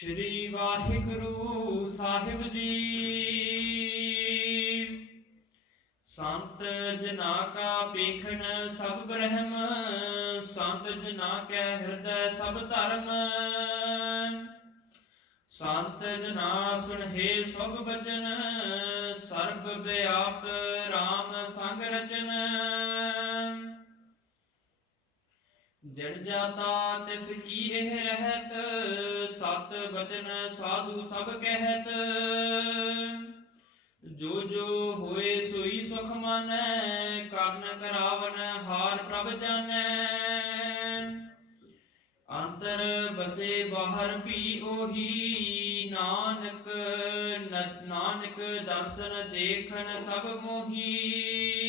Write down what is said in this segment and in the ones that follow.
ਸ਼੍ਰੀ ਵਾਹਿਗੁਰੂ ਸਾਹਿਬ ਜੀ। ਸੰਤ ਜਨਾ ਕਾ ਪੇਖਣ ਸਭ ਬ੍ਰਹਮ, ਸੰਤ ਜਨਾ ਕੈ ਹਿਰਦੈ ਸਭ ਧਰਮ। ਸੰਤ ਜਨਾ ਸੁਣਹੇ ਸਭ ਬਚਨ, ਸਰਬ ਵਿਆਪ RAM ਸੰਗ ਰਚਨ। ਜਨ ਜਾਤਾ ਤਿਸ ਕੀ ਇਹ ਰਹਿਤ, ਸਤ ਬਚਨ ਸਾਧੂ ਸਭ ਕਹਿਤ। ਜੋ ਜੋ ਹੋਏ ਸੋਈ ਸੁਖ ਮਾਨੈ, ਕਰਨ ਕਰਾਵਨ ਹਾਰ ਪ੍ਰਭ ਜਾਣੈ ਅੰਤਰ ਬਸੇ ਬਾਹਰ ਪੀ ਉਹੀ, ਨਾਨਕ ਨਾਨਕ ਦਰਸ਼ਨ ਦੇਖਣ ਸਭ ਮੋਹੀ।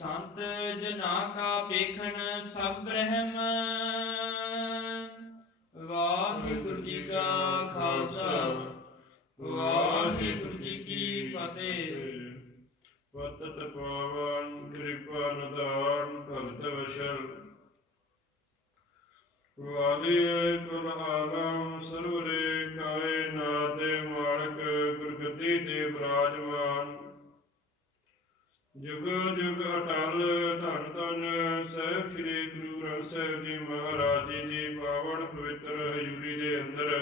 ਸੰਤ ਜਨਾ ਕਾ ਪੇਖਣ ਸਭ ਬ੍ਰਹਮ। ਵਾਹਿਗੁਰੂ ਜੀ ਕਾ ਖਾਲਸਾ, ਵਾਹਿਗੁਰੂ ਜੀ ਕੀ ਫਤਿਹ। ਪਤਤ ਪਾਵਨ ਕਿਰਪਾ ਨਦਾਨ ਭਗਤ ਵਸ਼ਲ। ਵਾਲੀ ਕੁਲ ਆਲਮ ਸਰਵਰੇ ਕਾਏ ਨਾਦੇ ਮਾਲਕ ਗੁਰਗੱਦੀ ਤੇ ਬਿਰਾਜਮਾਨ ਜੁਗ ਜੁਗ ਅਟਲ ਧੰਨ ਧੰਨ, ਸਹਿਬ ਸ੍ਰੀ ਗੁਰੂ ਗ੍ਰੰਥ ਸਾਹਿਬ ਜੀ ਮਹਾਰਾਜ ਜੀ ਦੀ ਪਾਵਨ ਪਵਿੱਤਰ ਹਜ਼ੂਰੀ ਦੇ ਅੰਦਰ।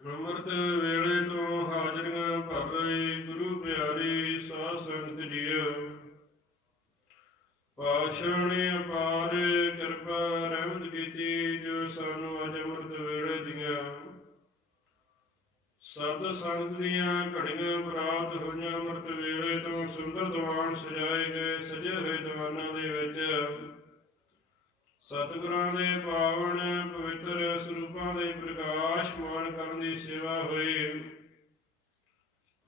ਅੰਮ੍ਰਿਤ ਵੇਲੇ ਤੋਂ ਹਾਜ਼ਰੀਆਂ ਭਰ ਰਹੀ ਗੁਰੂ ਪਿਆਰੀ ਸਾਧ ਸੰਗਤ ਜੀਓ। ਪਾਸ਼ਾਣੀ ਅਪਾਰ ਕਿਰਪਾ ਰਹਿਮਤ ਕੀਤੀ ਜੋ ਸਾਨੂੰ ਅੱਜ ਅੰਮ੍ਰਿਤ ਸਤ ਸੰਗਤ ਦੀਆਂ ਘੜੀਆਂ ਪ੍ਰਾਪਤ ਹੋਈਆਂ, ਅੰਮ੍ਰਿਤ ਵੇਲੇ ਤੋਂ ਸੁੰਦਰ ਦੀਵਾਨ ਸਜਾਏ ਗਏ, ਸਜੇ ਹੋਏ ਦੀਵਾਨਾਂ ਦੇ ਵਿੱਚ। ਸਤਿਗੁਰਾਂ ਦੇ ਪਾਵਨ ਪਵਿੱਤਰ ਸਰੂਪਾਂ ਦੇ ਪ੍ਰਕਾਸ਼ਮਾਨ ਕਰਨ ਦੀ ਸੇਵਾ ਹੋਈ।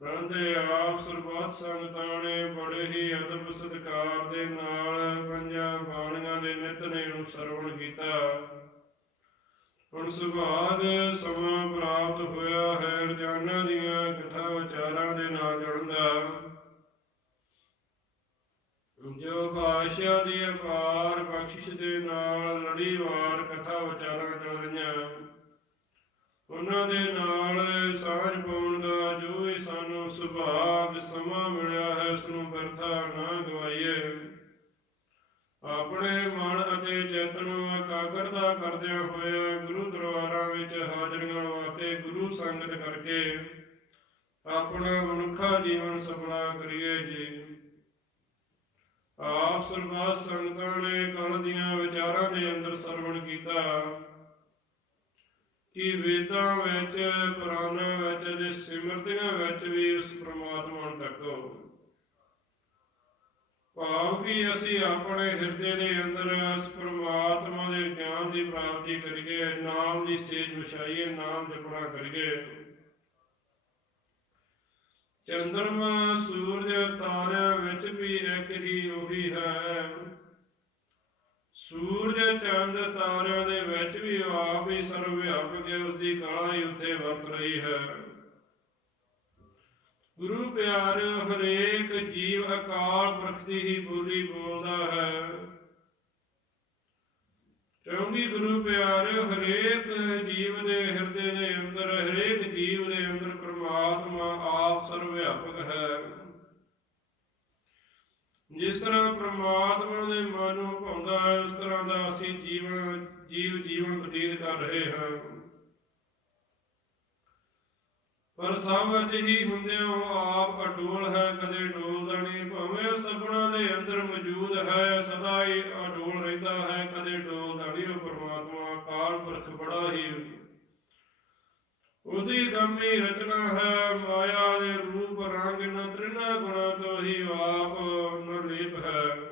ਪ੍ਰੰਦੇ ਆਪ ਸਰਬੱਤ ਸੰਗਤਾਂ ਨੇ ਬੜੇ ਹੀ ਅਦਬ ਸਤਿਕਾਰ ਦੇ ਨਾਲ ਪੰਜਾਂ ਬਾਣੀਆਂ ਦੇ ਨਿਤਨੇ ਨੂੰ ਸਰਵਣ ਕੀਤਾ। ਹੁਣ ਸੁਭਾਨ ਸਮਾਂ ਪ੍ਰਾਪਤ ਹੋਇਆ ਹੈ ਜਾਨਾਂ ਦੀਆਂ ਕਥਾ ਵਿਚਾਰਾਂ ਦੇ ਨਾਲ ਜੁੜਦਾ ਜੋ ਭਾਸ਼ਾ ਦੀ ਅਪਾਰ ਬਖਸ਼ਿਸ਼ ਦੇ ਨਾਲ ਲੜੀਵਾਰ ਕਥਾ ਵਿਚਾਰਾਂ ਚੱਲ ਰਹੀਆਂ, ਉਹਨਾਂ ਦੇ ਨਾਲ ਸਾਂਝ ਪਾਉਣ ਦਾ ਜੋ ਵੀ ਸਾਨੂੰ ਸੁਭਾਗ ਸਮਾਂ ਮਿਲਿਆ ਹੈ ਉਸ ਨੂੰ ਵਰਤਾ ਨਾ ਗਵਾਈਏ। ਆਪਣੇ ਮਨ ਅਤੇ ਚਿੱਤ ਨੂੰ ਇਕਾਗਰਤਾ ਕਰਦੇ ਹੋਏ ਗੁਰੂ ਦਰਬਾਰਾਂ ਵਿੱਚ ਹਾਜ਼ਰੀਆਂ ਅਤੇ ਗੁਰੂ ਸੰਗਤ ਕਰਕੇ ਆਪਣਾ ਮਨੁੱਖਾ ਜੀਵਨ ਸਫਲਾ ਕਰੀਏ ਜੀ। ਆਪ ਸਰਬੱਤ ਸੰਗਤਾਂ ਨੇ ਕਲ ਦੀਆਂ ਵਿਚਾਰਾਂ ਦੇ ਅੰਦਰ ਸਰਵਣ ਕੀਤਾ ਕਿ ਵੇਦਾਂ ਵਿੱਚ, ਪੁਰਾਣਾਂ ਵਿੱਚ ਤੇ ਸਿਮਰਤੀਆਂ ਵਿੱਚ ਵੀ ਉਸ ਪ੍ਰਮਾਤਮਾ ਨੂੰ ਤੱਕੋ ਭਾਵ ਕਿ ਅਸੀਂ ਆਪਣੇ ਹਿਰਦੇ ਦੇ ਅੰਦਰ ਉਸ ਪ੍ਰਮਾਤਮਾ ਦੇ ਗਿਆਨ ਦੀ ਪ੍ਰਾਪਤੀ ਕਰੀਏ, ਨਾਮ ਦੀ ਸੇਜ ਵਿਛਾਈਏ, ਨਾਮ ਜਪਣਾ ਕਰੀਏ। ਚੰਦਰਮਾ ਸੂਰਜ ਤਾਰਿਆਂ ਵਿੱਚ ਵੀ ਇੱਕ ਹੀ ਉਹੀ ਹੈ। ਸੂਰਜ ਚੰਦ ਤਾਰਿਆਂ ਦੇ ਵਿੱਚ ਵੀ ਆਪ ਹੀ ਸਰਵ ਵਿਆਪਕ ਹੈ ਉਸ ਦੀ ਕਲਾ ਹੀ ਉੱਥੇ ਵਰਤ ਰਹੀ ਹੈ। ਗੁਰੂ ਪਿਆਰ ਹਰੇਕ ਜੀਵ ਅਕਾਲ ਪੁਰਖ ਦੀ ਹੀ ਬੋਲੀ ਬੋਲਦਾ ਹੈ। ਕਿਉਂਕਿ ਗੁਰੂ ਪਿਆਰਿਓ ਹਰੇਕ ਜੀਵ ਦੇ ਹਿਰਦੇ ਦੇ ਅੰਦਰ, ਹਰੇਕ ਜੀਵ ਦੇ ਅੰਦਰ ਪ੍ਰਮਾਤਮਾ ਆਪ ਸਰਵ ਵਿਆਪਕ ਹੈ। ਜਿਸ ਤਰ੍ਹਾਂ ਪ੍ਰਮਾਤਮਾ ਦੇ ਮਨ ਨੂੰ ਭਾਉਂਦਾ ਹੈ, ਉਸ ਤਰ੍ਹਾਂ ਦਾ ਅਸੀਂ ਜੀਵਨ ਜੀਵ ਜੀਵਨ ਬਤੀਤ ਕਰ ਰਹੇ ਹਾਂ। ਪਰ ਸਭ ਅਜਿਹੀ ਹੁੰਦਿਆਂ ਆਪ ਅਡੋਲ ਹੈ, ਕਦੇ ਡੋਲਦਾ ਨਹੀਂ ਭਾਵੇਂ ਉਹ ਦੇ ਅੰਦਰ ਮੌਜੂਦ ਹੈ ਸਦਾ ਹੀ ਅਡੋਲ ਰਹਿੰਦਾ ਹੈ, ਕਦੇ ਡੋਲਦਾ ਨਹੀਂ ਉਹ ਪਰਮਾਤਮਾ, ਅਕਾਲ ਪੁਰਖ ਬੜਾ ਹੀ ਉਹਦੀ ਗੰਮੀ ਰਚਨਾ ਹੈ, ਮਾਇਆ ਦੇ ਰੂਪ ਰੰਗ ਨ ਤ੍ਰਿਨਾ ਗੁਣਾ ਤੋਂ ਹੀ ਆਪ ਨਿਰਲੇਪ ਹੈ।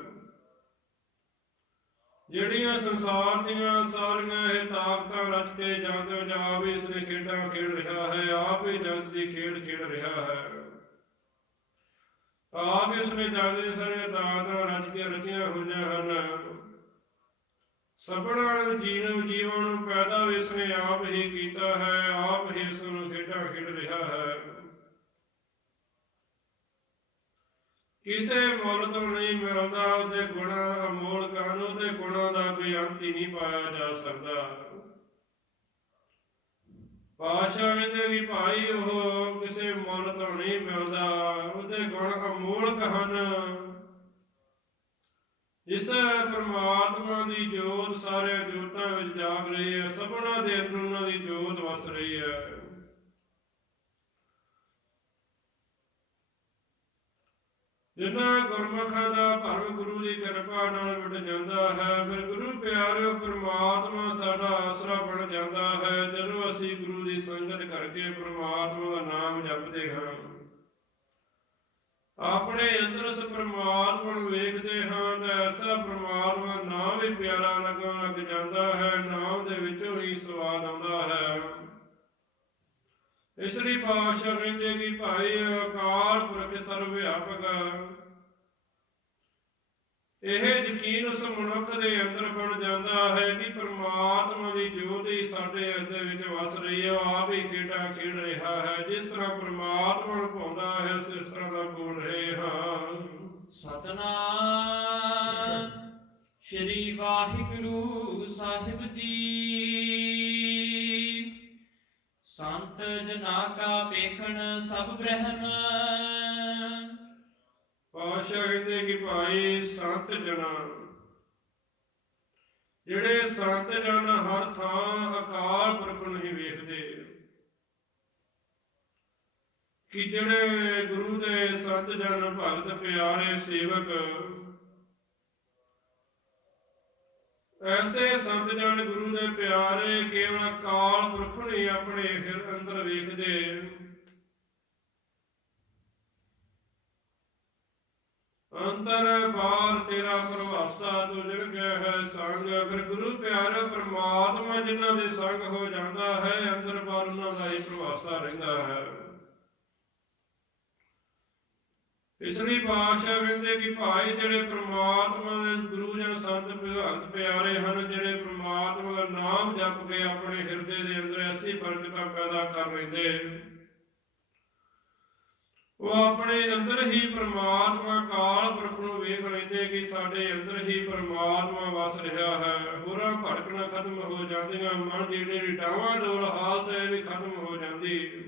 ਜਿਹੜੀਆਂ ਸੰਸਾਰ ਦੀਆਂ ਸਾਰੀਆਂ ਇਹ ਤਾਕਤਾਂ ਰਚ ਕੇ ਜੰਗ ਵਿੱਚ ਆਪ ਹੀ ਇਸ ਨੇ ਖੇਡਾਂ ਖੇਡ ਰਿਹਾ ਹੈ, ਆਪ ਹੀ ਜਗਤ ਦੀ ਖੇਡ ਖੇਡ ਰਿਹਾ ਹੈ। ਆਪ ਇਸ ਨੇ ਜਗਤ ਸਾਰੇ ਤਾਕਤਾਂ ਰਚ ਕੇ ਰਚੀਆਂ ਹੋਈਆਂ ਹਨ। ਸਭਨਾਂ ਨੂੰ ਜੀਵਨ ਨੂੰ ਪੈਦਾ ਵੀ ਇਸ ਨੇ ਆਪ ਹੀ ਕੀਤਾ ਹੈ, ਆਪ ਹੀ ਇਸ ਨੂੰ ਖੇਡਾਂ ਖੇਡ ਰਿਹਾ ਹੈ। ਕਿਸੇ ਮੁੱਲ ਤੋਂ ਨਹੀਂ ਮਿਲਦਾ, ਉਹਦੇ ਗੁਣਾਂ ਅਮੋਲ ਕਾਨ ਉਹਦੇ ਗੁਣਾਂ ਦਾ ਕੋਈ ਅੰਤ ਹੀ ਨਹੀਂ ਪਾਇਆ ਜਾ ਸਕਦਾ। ਪਾਸ਼ਾ ਕਹਿੰਦੇ ਵੀ ਭਾਈ, ਉਹ ਕਿਸੇ ਮੁੱਲ ਤੋਂ ਨਹੀਂ ਮਿਲਦਾ, ਉਹਦੇ ਗੁਣ ਅਮੋਲਕ ਹਨ। ਜਿਸ ਪਰਮਾਤਮਾ ਦੀ ਜੋਤ ਸਾਰੇ ਜੋਤਾਂ ਵਿੱਚ ਜਾਗ ਰਹੀ ਹੈ, ਸਭਨਾ ਦੇ ਅੰਦਰ ਉਹਨਾਂ ਦੀ ਜੋਤ ਵਸ ਰਹੀ ਹੈ। ਜਿਨ੍ਹਾਂ ਗੁਰਮੁਖਾਂ ਦਾ ਭਰਮ ਗੁਰੂ ਦੀ ਕਿਰਪਾ ਨਾਲ ਮਿਟ ਜਾਂਦਾ ਹੈ, ਫਿਰ ਗੁਰੂ ਪਿਆਰਿਓ ਪ੍ਰਮਾਤਮਾ ਸਾਡਾ ਆਸਰਾ ਬਣ ਜਾਂਦਾ ਹੈ, ਜਦੋਂ ਅਸੀਂ ਗੁਰੂ ਦੀ ਸੰਗਤ ਕਰਕੇ ਪ੍ਰਮਾਤਮਾ ਦਾ ਨਾਮ ਜਪਦੇ ਹਾਂ। ਆਪਣੇ ਅੰਦਰ ਉਸ ਪ੍ਰਮਾਤਮਾ ਨੂੰ ਵੇਖਦੇ ਹਾਂ ਤਾਂ ਐਸਾ ਪ੍ਰਮਾਤਮਾ ਨਾਮ ਹੀ ਪਿਆਰਾ ਲੱਗਣ ਲੱਗ ਜਾਂਦਾ ਹੈ, ਨਾਮ ਦੇ ਵਿੱਚੋਂ ਹੀ ਸਵਾਦ ਆਉਂਦਾ ਹੈ। ਇਸ ਲਈ ਪਾਤਸ਼ਾਹ ਕਹਿੰਦੇ ਕਿ ਭਾਈ ਅਕਾਲ ਪੁਰਖ ਸਰਵ ਵਿਆਪਕ ਇਹ ਯਕੀਨ ਉਸ ਮਨੁੱਖ ਦੇ ਅੰਦਰ ਬਣ ਜਾਂਦਾ ਹੈ ਕਿ ਪ੍ਰਮਾਤਮਾ ਦੀ ਜੋਤ ਹੀ ਸਾਡੇ ਹਿਰਦੇ ਵਿੱਚ ਵਸ ਰਹੀ ਹੈ ਆਪ ਹੀ ਖੇਡਾਂ ਖੇਡ ਰਿਹਾ ਹੈ। ਜਿਸ ਤਰ੍ਹਾਂ ਪ੍ਰਮਾਤਮਾ ਨੂੰ ਪਾਉਂਦਾ ਹੈ, ਉਸ ਇਸ ਤਰ੍ਹਾਂ ਦਾ ਬੋਲ ਰਹੇ ਹਾਂ। ਸਤਨਾਮ। ਸ਼੍ਰੀ ਵਾਹਿਗੁਰੂ ਸਾਹਿਬ ਜੀ। ਸੰਤ ਜਨਾ ਕਾ ਵੇਖਣ ਸਭ ਬ੍ਰਹਮ। ਪਾਤਸ਼ਾਹ ਕਹਿੰਦੇ ਕਿ ਭਾਈ ਸੰਤ ਜਨਾਂ, ਜਿਹੜੇ ਸੰਤ ਜਨ ਹਰ ਥਾਂ ਅਕਾਲ ਪੁਰਖ ਨੂੰ ਹੀ ਵੇਖਦੇ। ਕਿ ਜਿਹੜੇ ਗੁਰੂ ਦੇ ਸੰਤ ਜਨ ਭਗਤ ਪਿਆਰੇ ਸੇਵਕ ਐਸੇ ਸੰਤ ਜਨ ਗੁਰੂ ਦੇ ਪਿਆਰੇ ਕੇਵਲ ਅਕਾਲ ਪੁਰਖ ਨੂੰ ਆਪਣੇ ਫਿਰ ਅੰਦਰ ਵੇਖਦੇ। ਅੰਤਰ ਬਾਹਰ ਤੇਰਾ ਪ੍ਰਵਾਸਾ ਤੂੰ ਗਿਆ ਹੈ ਸੰਗ। ਫਿਰ ਗੁਰੂ ਪਿਆਰੇ ਪਰਮਾਤਮਾ ਜਿਨ੍ਹਾਂ ਦੇ ਸੰਗ ਹੋ ਜਾਂਦਾ ਹੈ, ਅੰਦਰ ਬਾਹਰ ਉਹਨਾਂ ਦਾ ਹੀ ਪ੍ਰਵਾਸਾ ਰਹਿੰਦਾ ਹੈ। ਇਸ ਲਈ ਪਾਤਸ਼ਾਹ ਕਹਿੰਦੇ ਕਿ ਭਾਈ ਜਿਹੜੇ ਪ੍ਰਮਾਤਮਾ ਦੇ ਗੁਰੂ ਜਨ ਸੰਤ ਭਗਤ ਪਿਆਰੇ ਹਨ, ਜਿਹੜੇ ਪ੍ਰਮਾਤਮਾ ਦਾ ਨਾਮ ਜਪ ਕੇ ਆਪਣੇ ਹਿਰਦੇ ਦੇ ਅੰਦਰ ਐਸੀ ਬਰਕਤਾਂ ਪੈਦਾ ਕਰ ਲੈਂਦੇ, ਉਹ ਆਪਣੇ ਅੰਦਰ ਹੀ ਪ੍ਰਮਾਤਮਾ ਕਾਲ ਪੁਰਖ ਨੂੰ ਵੇਖ ਲੈਂਦੇ ਕਿ ਸਾਡੇ ਅੰਦਰ ਹੀ ਪ੍ਰਮਾਤਮਾ ਵਸ ਰਿਹਾ ਹੈ। ਹੋਰਾਂ ਭੜਕਣਾ ਖਤਮ ਹੋ ਜਾਂਦੀਆਂ, ਮਨ ਦੀ ਜਿਹੜੀ ਡਾਵਾਂ ਡੋਲ ਹਾਲਤ ਹੈ ਇਹ ਵੀ ਖਤਮ ਹੋ ਜਾਂਦੀ।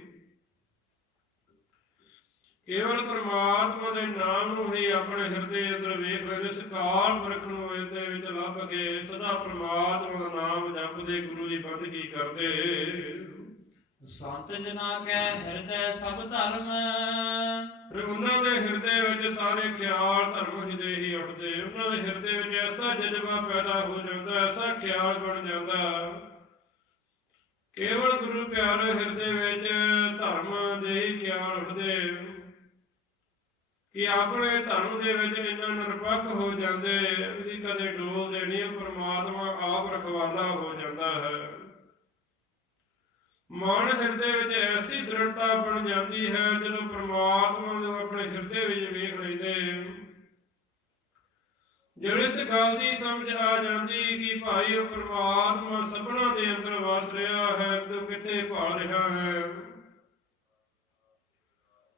ਕੇਵਲ ਪ੍ਰਮਾਤਮਾ ਦੇ ਨਾਮ ਨੂੰ ਹੀ ਆਪਣੇ ਹਿਰਦੇ ਅੰਦਰ ਵੇਖ ਲੈਂਦੇ ਇਸ ਕਾਲ ਪੁਰਖ ਨੂੰ ਇਹਦੇ ਵਿੱਚ ਲੱਭ ਕੇ ਸਦਾ ਪ੍ਰਮਾਤਮਾ ਦਾ ਨਾਮ ਜਪਦੇ ਗੁਰੂ ਦੀ ਬੰਦਗੀ ਕਰਦੇ? ਸੰਤ ਜਨਾ ਕੈ ਹਿਰਦੈ ਸਭ ਧਰਮ। ਫਿਰ ਉਹਨਾਂ ਦੇ ਹਿਰਦੇ ਵਿੱਚ ਸਾਰੇ ਖਿਆਲ ਧਰਮ ਹਿਦੇ ਹੀ ਉੱਠਦੇ। ਉਹਨਾਂ ਦੇ ਹਿਰਦੇ ਵਿੱਚ ਐਸਾ ਜਜ਼ਬਾ ਪੈਦਾ ਹੋ ਜਾਂਦਾ ਐਸਾ ਖਿਆਲ ਬਣ ਜਾਂਦਾ। ਕੇਵਲ ਗੁਰੂ ਪਿਆਰੇ ਹਿਰਦੇ ਵਿੱਚ ਧਰਮ ਦੇ ਹੀ ਖਿਆਲ ਉੱਠਦੇ। ਕਿ ਆਪਣੇ ਧਰਮ ਦੇ ਵਿੱਚ ਇੰਨਾ ਨਿਰਪੱਖ ਹੋ ਜਾਂਦੇ, ਵੀ ਕਦੇ ਡੋਲਦੇ ਨਹੀਂ ਪਰਮਾਤਮਾ ਆਪ ਰਖਵਾਲਾ ਹੋ ਜਾਂਦਾ ਹੈ। ਮਨ ਹਿਰਦੇ ਵਿੱਚ ਐਸੀ ਦ੍ਰਿੜਤਾ ਬਣ ਜਾਂਦੀ ਹੈ, ਜਦੋਂ ਪ੍ਰਮਾਤਮਾ ਨੂੰ ਆਪਣੇ ਹਿਰਦੇ ਵਿੱਚ ਵੇਖ ਲੈਂਦੇ। ਜਦੋਂ ਇਸ ਦੀ ਸਮਝ ਆ ਜਾਂਦੀ ਕਿ ਭਾਈ ਉਹ ਪ੍ਰਮਾਤਮਾ ਸਭਨਾ ਦੇ ਅੰਦਰ ਵਸ ਰਿਹਾ ਹੈ, ਤੇ ਉਹ ਕਿੱਥੇ ਭਾਲ ਰਿਹਾ ਹੈ।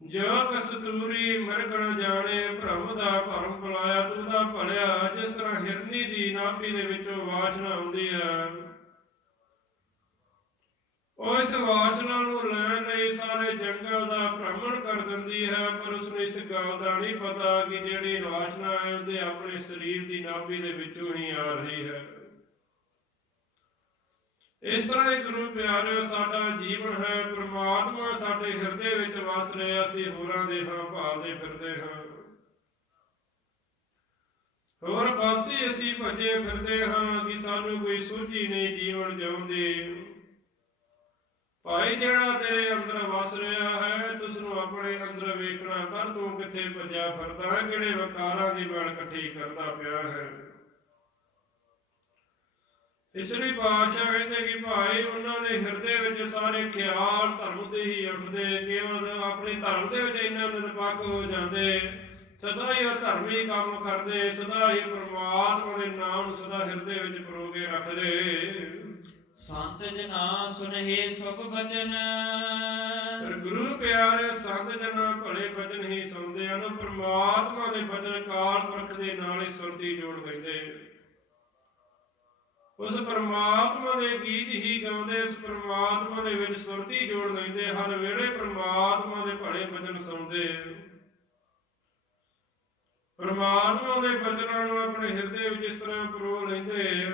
ਜੋ ਕਸਤੂਰੀ ਮਰਗਣ ਜਾਣੇ, ਭ੍ਰਮ ਦਾ ਭਰਮ ਪਲਾਇਆ ਤੂੰ ਦਾ ਭਲਿਆ, ਜਿਸ ਤਰ੍ਹਾਂ ਹਿਰਨੀ ਦੀ ਨਾਭੀ ਦੇ ਵਿੱਚੋਂ ਵਾਸ਼ਨਾ ਆਉਂਦੀ ਹੈ। ਉਹ ਇਸ ਵਾਸਨਾ ਨੂੰ ਲੈਣ ਲਈ ਸਾਰੇ ਜੰਗਲ ਦਾ ਭ੍ਰਮਣ ਕਰ ਦਿੰਦੀ ਹੈ, ਪਰ ਉਸ ਨੂੰ ਇਸ ਗੱਲ ਦਾ ਨਹੀਂ ਪਤਾ ਕਿ ਜਿਹੜੀ ਵਾਸਨਾ ਹੈ, ਉਹਦੇ ਆਪਣੇ ਸਰੀਰ ਦੀ ਨਾਭੀ ਦੇ ਵਿੱਚੋਂ ਹੀ ਆ ਰਹੀ ਹੈ। ਇਸ ਤਰ੍ਹਾਂ ਹੀ ਗੁਰੂ ਪਿਆਰਿਓ ਸਾਡਾ ਜੀਵਨ ਹੈ, ਪ੍ਰਮਾਤਮਾ ਸਾਡੇ ਹਿਰਦੇ ਵਿੱਚ ਵਸ ਰਿਹਾ, ਅਸੀਂ ਹੋਰਾਂ ਦੇ ਹਾਂ ਭਾਲਦੇ ਫਿਰਦੇ ਹਾਂ। ਹੋਰ ਪਾਸੇ ਅਸੀਂ ਭੱਜੇ ਫਿਰਦੇ ਹਾਂ ਕਿ ਸਾਨੂੰ ਕੋਈ ਸੋਝੀ ਨਹੀਂ ਜੀਵਨ ਜਿਉਂਦੇ। ਭਾਈ, ਜਿਹੜਾ ਤੇਰੇ ਅੰਦਰ ਵਸ ਰਿਹਾ ਹੈ ਤੁਸ ਨੂੰ ਆਪਣੇ ਅੰਦਰ ਵੇਖਣਾ ਪਰ ਤੂੰ ਕਿੱਥੇ ਭੱਜਿਆ ਫਿਰਦਾ ਹੈ, ਕਿਹੜੇ ਵਕਾਰਾਂ ਦੀ ਬਲ ਇਕੱਠੀ ਕਰਦਾ ਪਿਆ ਹੈ। ਇਸ ਲਈ ਪਾਤਸ਼ਾਹ ਕਹਿੰਦੇ ਕਿ ਭਾਈ ਉਹਨਾਂ ਦੇ ਹਿਰਦੇ ਵਿੱਚ ਸਾਰੇ ਖਿਆਲ ਧਰਮ ਦੇ ਹੀ ਉੱਠਦੇ ਕੇਵਲ ਆਪਣੇ ਧਰਮ ਦੇ ਵਿੱਚ ਇੰਨਾ ਨਿਰਪੱਖ ਹੋ ਜਾਂਦੇ। ਸਦਾ ਹੀ ਉਹ ਧਰਮੀ ਕੰਮ ਕਰਦੇ ਸਦਾ ਹੀ ਪ੍ਰਮਾਤਮਾ ਦੇ ਨਾਮ ਸਦਾ ਹਿਰਦੇ ਵਿੱਚ ਪਰੋਗੇ ਰੱਖਦੇ। ਸੰਤ ਜਨਾ ਸੁਨਹਿ ਸੁਖ ਬਚਨ। ਪਰ ਗੁਰੂ ਪਿਆਰੇ ਸੰਤ ਜਨਾਂ ਭਲੇ ਬਚਨ ਹੀ ਸੁਣਦੇ ਹਨ ਪ੍ਰਮਾਤਮਾ ਦੇ ਬਚਨ ਕਾਲ ਪੁਰਖ ਦੇ ਨਾਲ ਹੀ ਸੁਰਤੀ ਜੋੜ ਲੈਂਦੇ ਉਸ ਪਰਮਾਤਮਾ ਦੇ ਗੀਤ ਹੀ ਗਾਉਂਦੇ ਉਸ ਪ੍ਰਮਾਤਮਾ ਦੇ ਵਿੱਚ ਸੁਰਤੀ ਜੋੜ ਲੈਂਦੇ, ਹਰ ਵੇਲੇ ਪਰਮਾਤਮਾ ਦੇ ਭਲੇ ਬਚਨ ਸੁਣਦੇ। ਪ੍ਰਮਾਤਮਾ ਦੇ ਵਚਨਾਂ ਨੂੰ ਆਪਣੇ ਹਿਰਦੇ ਵਿੱਚ ਇਸ ਤਰ੍ਹਾਂ ਪਰੋ ਲੈਂਦੇ।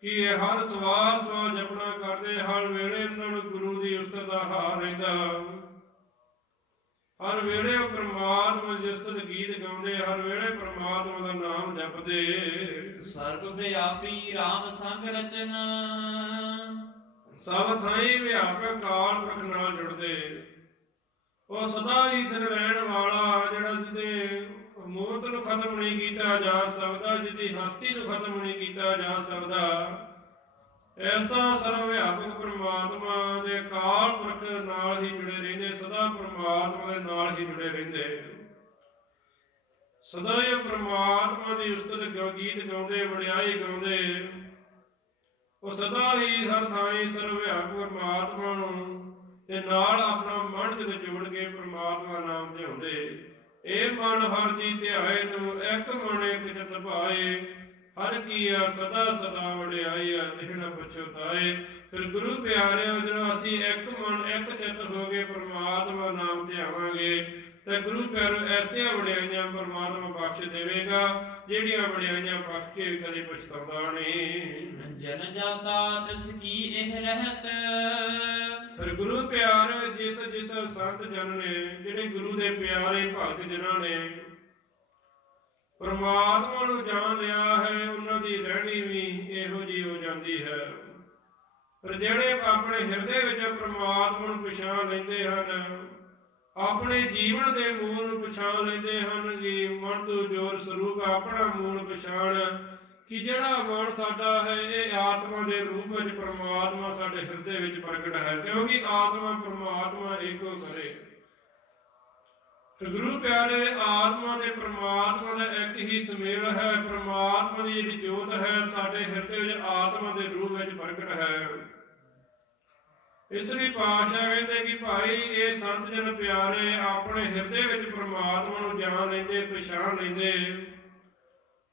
ਕਿ ਇਹ ਹਰ ਸਵਾਸ ਸਵਾ ਜਪਣਾ ਕਰਦੇ, ਹਰ ਵੇਲੇ ਇਹਨਾਂ ਨੂੰ ਗੁਰੂ ਦੀ ਉਸਤਤ ਦਾ ਹਾਰ ਰਹਿੰਦਾ। ਹਰ ਵੇਲੇ ਉਹ ਪ੍ਰਮਾਤਮਾ ਉਸਤਤ ਗੀਤ ਗਾਉਂਦੇ ਹਰ ਵੇਲੇ ਪ੍ਰਮਾਤਮਾ ਦਾ ਨਾਮ ਜਪਦੇ। ਸਰਬ ਵਿਆਪੀ RAM ਸੰਗ ਰਚਨ। ਸਭ ਥਾਈ ਵਿਆਪਕ ਕਾਲ ਪੁਰਖ ਨਾਲ ਜੁੜਦੇ। ਉਹ ਸਦਾ ਹੀ ਦਿਨ ਰਹਿਣ ਵਾਲਾ ਜਿਹੜਾ ਜਿਹਦੇ ਮੌਤ ਨੂੰ ਖਤਮ ਨਹੀਂ ਕੀਤਾ ਜਾ ਸਕਦਾ ਜਿਹਦੀ ਹਸਤੀ ਨੂੰ ਖਤਮ ਨਹੀਂ ਕੀਤਾ ਜਾ ਸਕਦਾ ਐਸਾ ਸਰਵ ਪ੍ਰਮਾਤਮਾ ਦੇ ਕਾਲ ਪੁਰਖ ਨਾਲ ਹੀ ਜੁੜੇ ਰਹਿੰਦੇ, ਸਦਾ ਪ੍ਰਮਾਤਮਾ ਦੇ ਨਾਲ ਹੀ ਜੁੜੇ ਰਹਿੰਦੇ। ਸਦਾ ਹੀ ਪ੍ਰਮਾਤਮਾ ਦੀ ਉਸਤਤ ਗੀਤ ਗਾਉਂਦੇ, ਵਡਿਆਈ ਗਾਉਂਦੇ। ਉਹ ਸਦਾ ਹੀ ਹਰ ਥਾਂ ਸਰਵ ਪ੍ਰਮਾਤਮਾ ਨੂੰ ਤੇ ਨਾਲ ਆਪਣਾ ਮਨ ਜਦ ਜੋੜ ਕੇ ਪ੍ਰਮਾਤਮਾ ਨਾਮ ਧਿਆਉਂਦੇ ਇਹ ਮਨ ਹਰ ਜੀ ਧਿਆਏ, ਤੂੰ ਇੱਕ ਮਨ ਇੱਕ ਚਿਤ ਭਾਏ। ਹਰ ਕੀਆ ਸਦਾ ਸਦਾ ਵਡਿਆਈ ਆ ਲਿਖਣਾ ਪਛਤਾਏ। ਫਿਰ ਗੁਰੂ ਪਿਆਰਿਓ ਜਦੋਂ ਅਸੀਂ ਇੱਕ ਮਨ ਇੱਕ ਚਿਤ ਹੋ ਕੇ ਪ੍ਰਮਾਤਮਾ ਨਾਮ ਧਿਆਵਾਂਗੇ ਤੇ ਗੁਰੂ ਪਿਆਰਿਓ ਐਸੀਆਂ ਵਡਿਆਈਆਂ ਪ੍ਰਮਾਤਮਾ ਬਖਸ਼ ਦੇਵੇਗਾ ਜਿਹੜੀਆਂ ਵਡਿਆਈਆਂ ਬਖਸ਼ ਕੇ ਕਦੇ ਪਛਤਾਉਂਦਾ ਨਹੀਂ। ਜਨ ਜਾਤਾ ਤਿਸ ਕੀ ਇਹ ਰਹਿਤ? ਫਿਰ ਗੁਰੂ ਪਿਆਰ ਜਿਸ ਜਿਸ ਸੰਤ ਜਨ ਨੇ ਜਿਹੜੇ ਗੁਰੂ ਦੇ ਪਿਆਰੇ ਭਗਤ ਜਿਨ੍ਹਾਂ ਨੇ ਪਰਮਾਤਮਾ ਨੂੰ ਜਾਣ ਲਿਆ ਹੈ, ਉਹਨਾਂ ਦੀ ਰਹਿਣੀ ਵੀ ਇਹੋ ਜੀ ਹੋ ਜਾਂਦੀ ਹੈ। ਪਰ ਜਿਹੜੇ ਆਪਣੇ ਹਿਰਦੇ ਵਿੱਚ ਪਰਮਾਤਮਾ ਨੂੰ ਪਛਾਣ ਲੈਂਦੇ ਹਨ, ਆਪਣੇ ਜੀਵਨ ਦੇ ਮੂਲ ਨੂੰ ਪਛਾਣ ਲੈਂਦੇ ਹਨ ਕਿ ਮਨ ਤੋਂ ਜੋਰ ਸਰੂਪ ਆਪਣਾ ਮੂਲ ਪਛਾਣ ਕਿ ਜਿਹੜਾ ਮਨ ਸਾਡਾ ਹੈ, ਇਹ ਆਤਮਾ ਦੇ ਰੂਪ ਵਿੱਚ ਪ੍ਰਮਾਤਮਾ ਸਾਡੇ ਹਿਰਦੇ ਵਿੱਚ ਪ੍ਰਗਟ ਹੈ। ਕਿਉਂਕਿ ਆਤਮਾ ਪ੍ਰਮਾਤਮਾ ਇੱਕੋ ਕਰੇ ਗੁਰੂ ਪਿਆਰੇ, ਆਤਮਾ ਤੇ ਪ੍ਰਮਾਤਮਾ ਦਾ ਇੱਕ ਹੀ ਸੁਮੇਲ ਹੈ। ਪ੍ਰਮਾਤਮਾ ਦੀ ਜਿਹੜੀ ਜੋਤ ਹੈ, ਸਾਡੇ ਹਿਰਦੇ ਵਿੱਚ ਆਤਮਾ ਦੇ ਰੂਪ ਵਿੱਚ ਪ੍ਰਗਟ ਹੈ। ਇਸ ਲਈ ਪਾਤਸ਼ਾਹ ਕਹਿੰਦੇ ਕਿ ਭਾਈ, ਇਹ ਸੰਤ ਜਨ ਪਿਆਰੇ ਆਪਣੇ ਹਿਰਦੇ ਵਿੱਚ ਪ੍ਰਮਾਤਮਾ ਨੂੰ ਜਾਣ ਲੈਂਦੇ, ਪਛਾਣ ਲੈਂਦੇ।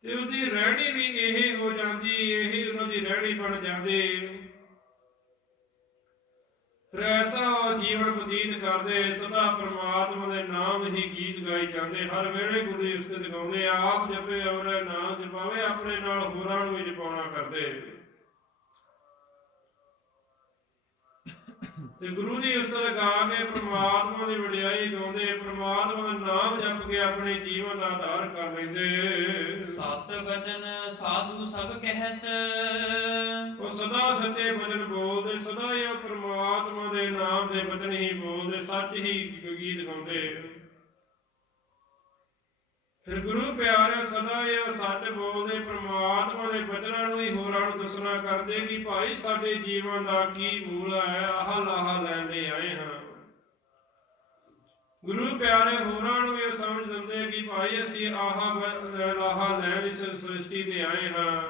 ਤੇ ਉਹਦੀ ਰਹਿਣੀ ਵੀ ਇਹ ਹੋ ਜਾਂਦੀ, ਇਹ ਉਹਨਾਂ ਦੀ ਰਹਿਣੀ ਬਣ ਜਾਂਦੀ। ਫਿਰ ਜੀਵਨ ਬਤੀਤ ਕਰਦੇ, ਸਦਾ ਪ੍ਰਮਾਤਮਾ ਦੇ ਨਾਮ ਹੀ ਗੀਤ ਗਾਈ ਜਾਂਦੇ, ਹਰ ਵੇਲੇ ਗੁਰੂ ਦੀ ਉਸਤਤ ਗਾਉਂਦੇ ਆਪ ਜਪੇ ਔਰ ਨਾਮ ਜਪਾਵੇ, ਆਪਣੇ ਨਾਲ ਹੋਰਾਂ ਨੂੰ ਵੀ ਜਪਾਉਣਾ ਕਰਦੇ। ਤੇ ਗੁਰੂ ਦੀ ਉਸਤਤ ਗਾ ਕੇ ਪ੍ਰਮਾਤਮਾ ਦੀ ਵਡਿਆਈ ਗਾਉਂਦੇ ਪ੍ਰਮਾਤਮਾ ਦਾ ਨਾਮ ਜਪ ਕੇ ਆਪਣੇ ਜੀਵਨ ਦਾ ਆਧਾਰ ਕਰ ਲੈਂਦੇ। ਸਤ ਬਚਨ ਸਾਧੂ ਸਭ ਕਹਿਤ। ਉਹ ਸਦਾ ਸੱਚੇ ਬਚਨ ਬੋਲਦੇ ਸਦਾ ਹੀ ਉਹ ਪ੍ਰਮਾਤਮਾ ਦੇ ਨਾਮ ਦੇ ਬਚਨ ਹੀ ਬੋਲਦੇ ਸੱਚ ਹੀ ਗੀਤ ਗਾਉਂਦੇ। ਫਿਰ ਗੁਰੂ ਪਿਆਰੇ ਸਦਾ ਹੀ ਸੱਚ ਬੋਲਦੇ, ਪ੍ਰਮਾਤਮਾ ਦੇ ਬਚਨਾਂ ਨੂੰ ਹੀ ਹੋਰਾਂ ਨੂੰ ਦੱਸਣਾ ਕਰਦੇ ਕਿ ਭਾਈ ਸਾਡੇ ਜੀਵਨ ਦਾ ਕੀ ਮੂਲ ਹੈ? ਆਹ ਲਾਹਾ ਲੈਣ ਲਈ ਆਏ ਹਾਂ। ਗੁਰੂ ਪਿਆਰੇ ਹੋਰਾਂ ਨੂੰ ਇਹ ਸਮਝ ਦਿੰਦੇ ਕਿ ਭਾਈ ਅਸੀਂ ਆਹ ਬ- ਲੈਣ ਇਸ ਸ੍ਰਿਸ਼ਟੀ ਤੇ ਆਏ ਹਾਂ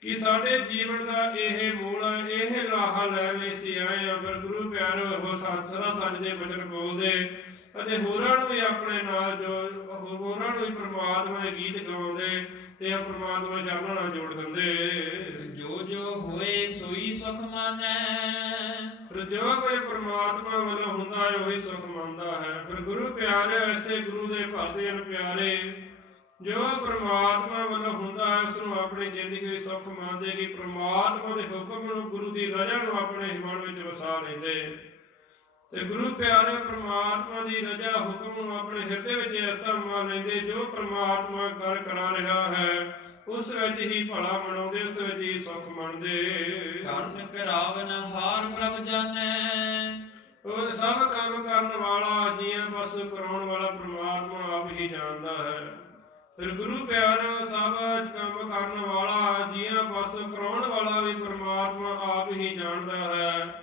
ਕਿ ਸਾਡੇ ਜੀਵਨ ਦਾ ਇਹ ਮੂਲ ਹੈ, ਇਹ ਲਾਹਾ ਲੈਣ ਲਈ ਅਸੀਂ ਆਏ ਹਾਂ। ਪਰ ਗੁਰੂ ਪਿਆਰੇ ਉਹ ਸੱਚ ਸਦਾ ਦੇ ਬਚਨ ਬੋਲਦੇ ਅਤੇ ਹੋਰਾਂ ਨੂੰ ਵੀ ਆਪਣੇ ਨਾਲ ਜੋ ਹੋਰਾਂ ਨੂੰ ਵੀ ਪ੍ਰਮਾਤਮਾ ਦੇ ਗੀਤ ਗਾਉਂਦੇ ਤੇ ਆ ਪ੍ਰਮਾਤਮਾ ਜਪਣਾ ਨਾਲ ਜੋੜ ਦਿੰਦੇ। ਜੋ ਜੋ ਹੋਏ ਸੋਈ ਸੁਖ ਮਾਨੈ। ਪਰ ਜੋ ਕੋਈ ਪ੍ਰਮਾਤਮਾ ਵੱਲੋਂ ਹੁੰਦਾ ਹੈ ਉਹੀ ਸੁਖ ਮੰਨਦਾ ਹੈ। ਪਰ ਗੁਰੂ ਪਿਆਰੇ ਐਸੇ ਗੁਰੂ ਦੇ ਭਗਤ ਜਨ ਪਿਆਰੇ ਜੋ ਪ੍ਰਮਾਤਮਾ ਵੱਲੋਂ ਹੁੰਦਾ ਹੈ ਉਸ ਨੂੰ ਆਪਣੀ ਜ਼ਿੰਦਗੀ ਵਿੱਚ ਸੁਖ ਮੰਨਦੇ ਕਿ ਪ੍ਰਮਾਤਮਾ ਦੇ ਹੁਕਮ ਨੂੰ ਗੁਰੂ ਦੀ ਰਜ਼ਾ ਨੂੰ ਆਪਣੇ ਮਨ ਵਿੱਚ ਵਸਾ ਲੈਂਦੇ। ਤੇ ਗੁਰੂ ਪਿਆਰੇ ਪ੍ਰਮਾਤਮਾ ਦੀ ਰਜ਼ਾ ਹੁਕਮ ਨੂੰ ਆਪਣੇ ਹਿਰਦੇ ਵਿੱਚ ਐਸਾ ਮੰਨ ਲੈਂਦੇ ਜੋ ਪ੍ਰਮਾਤਮਾ ਕਰ ਕਰਾ ਰਿਹਾ ਹੈ ਉਸ ਵਿੱਚ ਹੀ ਭਲਾ ਮਨਾਉਂਦੇ ਉਸ ਵਿੱਚ ਹੀ ਸੁਖ ਮੰਨਦੇ। ਕਰਨ ਕਰਾਵਨ ਹਾਰ ਪ੍ਰਭ ਜਾਣੈ। ਉਹ ਸਭ ਕੰਮ ਕਰਨ ਵਾਲਾ ਜੀਆਂ ਬਸ ਕਰਾਉਣ ਵਾਲਾ ਪ੍ਰਮਾਤਮਾ ਆਪ ਹੀ ਜਾਣਦਾ ਹੈ। ਫਿਰ ਗੁਰੂ ਪਿਆਰਿਓ ਸਭ ਕੰਮ ਕਰਨ ਵਾਲਾ ਜੀਆਂ ਬਸ ਕਰਾਉਣ ਵਾਲਾ ਵੀ ਪ੍ਰਮਾਤਮਾ ਆਪ ਹੀ ਜਾਣਦਾ ਹੈ।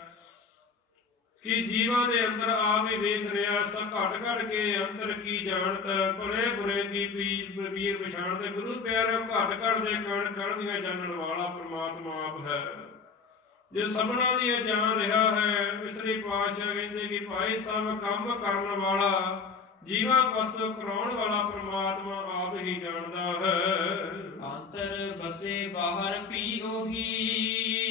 ਕਿ ਜੀਵਾਂ ਦੇ ਅੰਦਰ ਆਪ ਹੀ ਵੇਖ ਰਿਹਾ, ਸਭ ਘਟ ਘਟ ਕੇ ਅੰਦਰ ਕੀ ਜਾਣਤ ਭਲੇ ਬੁਰੇ ਕੀ ਪੀਰ ਵੀਰ ਪਛਾਣ ਤੇ ਗੁਰੂ ਪਿਆਰਿਓ, ਘਟ ਘਟ ਦੇ ਕਣ ਕਣ ਦੀਆਂ ਜਾਣਨ ਵਾਲਾ ਪ੍ਰਮਾਤਮਾ ਆਪ ਹੈ। ਜੇ ਸਭਨਾ ਦੀ ਇਹ ਜਾਣ ਰਿਹਾ ਹੈ ਮਿਸਰੀ ਪਾਤਸ਼ਾਹ ਕਹਿੰਦੇ ਕਿ ਭਾਈ ਸਭ ਕੰਮ ਕਰਨ ਵਾਲਾ, ਜੀਵਾਂ ਬਸ ਕਰਾਉਣ ਵਾਲਾ ਪ੍ਰਮਾਤਮਾ ਆਪ ਹੀ ਜਾਣਦਾ ਹੈ। ਅੰਤਰ ਬਸੇ ਬਾਹਰ ਪੀ ਉਹੀ।